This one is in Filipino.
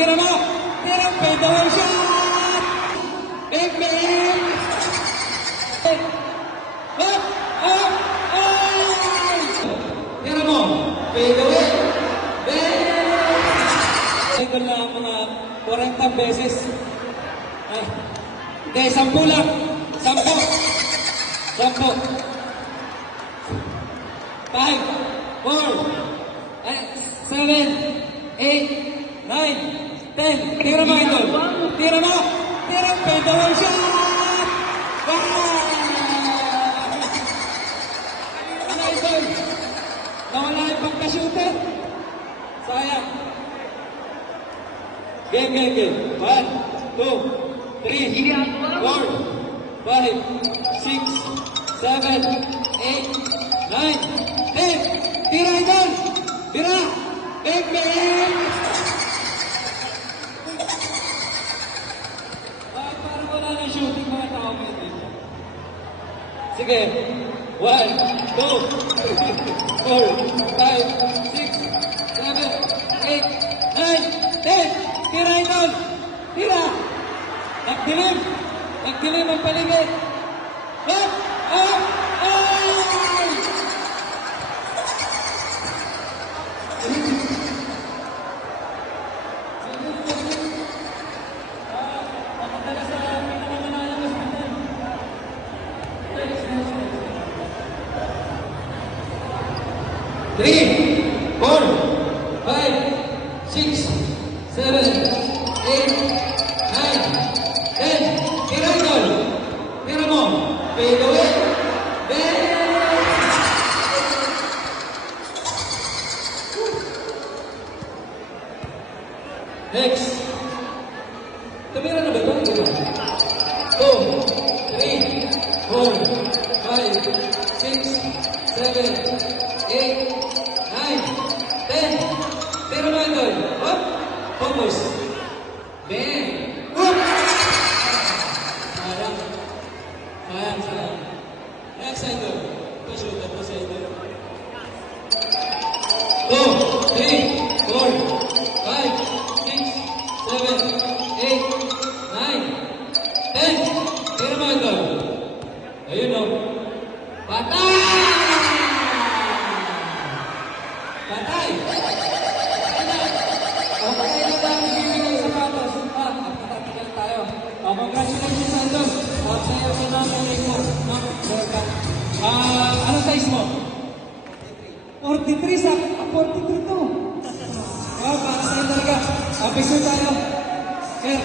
Tira mo! Tira! Fade away shot! Big, big! Up! Up! Ay! Tira mo! Fade away! Big! Ito na mga 40 beses. Ay. Hindi, 10 lang. 10. 10. 5, 4, 7, 8, 9, 10. Tira mo ito. Tira mo. Tira. Fade away shot. Ano ito? Nawala yung pagka-shooter. Sayang. Game. 1, 2, 3, 4, 5, 6, 7, 8, 9, 10. Tira ito. Tira. Big. Parang wala na shooting mga tao ngayon. Sige. 1, 2, 3, 4, 5, 6, 7, 8, 9, 10. Tira ito. Tira. Nagdilim ang paligid. Up! Up! Ay! Nakatala sa pinakamanayang hospital. 3, 4, 5, 6, 7, 8, 9, 10. Tira ito. Tira mo. Fade away. Next. Tumira na ba ito? 2, 3, 4, 5, 6, 7, 8, 9, 10. Tira mo ito. Up. Focus. Bang. Up. Sayang. Next side door. Push it. 2, 3, 4, 5, 6, 7, 8, 9, 10. Tira mo ito. Ayun o. Patay! Okay na lang. Bibigay sa patos. Patatigal tayo. Congratulations, Santos. Sa'yo sa nanay mo. Anong size mo? 43 sa 43 to. Para sa'yo talaga. Apiso tayo. Sir.